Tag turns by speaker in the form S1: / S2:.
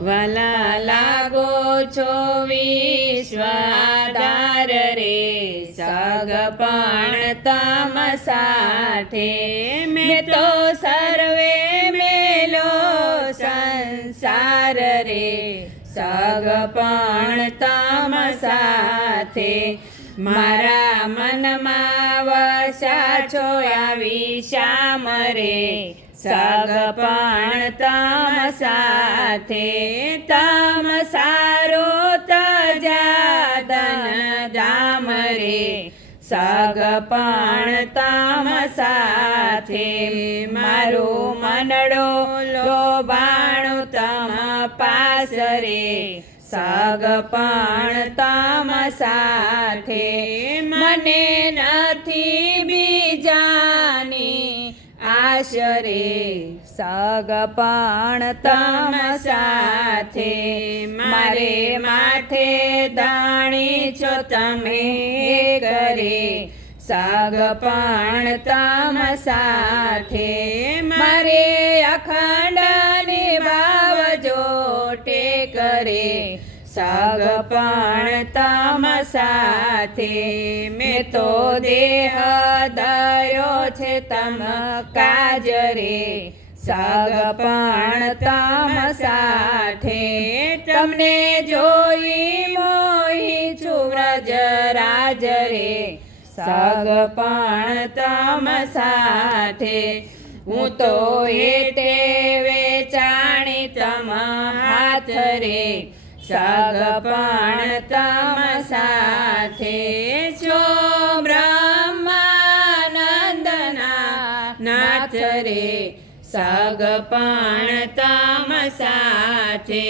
S1: વાલા લાગો છો વિશ્વાધાર રે સગપણ તમ સાથે. મેં તો સર્વે મેલો સંસાર રે સગપણ તમ સાથે. મારા મનમાં વસા છો આવી શ્યામ રે. સગપણ તમ સાથે, તમ સારો તજાદન દામ રે. સગપણ તમ સાથે, મારું મનડો લોભાણું તમ પાસ રે. સગપણ તામ સાથે મને નથી બીજાની આશરે સગપણ તમ સાથે મારે માથે દાણી છો તમે કરે સગપણ તામ સાથે મારે અખંડ ટેકરે સગપણ તમ સાથે. મેં તો દેહ દયો છે તમ કાજ રે સગપણ તમ સાથે. તમને જોઈ મોહી છું વ્રજ રાજ રે સગપણ તમ સાથે. હું તો એતે હાથ રે સગપણ તમ સાથે છો બ્રહ્માનંદના નાથ રે સગપણ તમ સાથે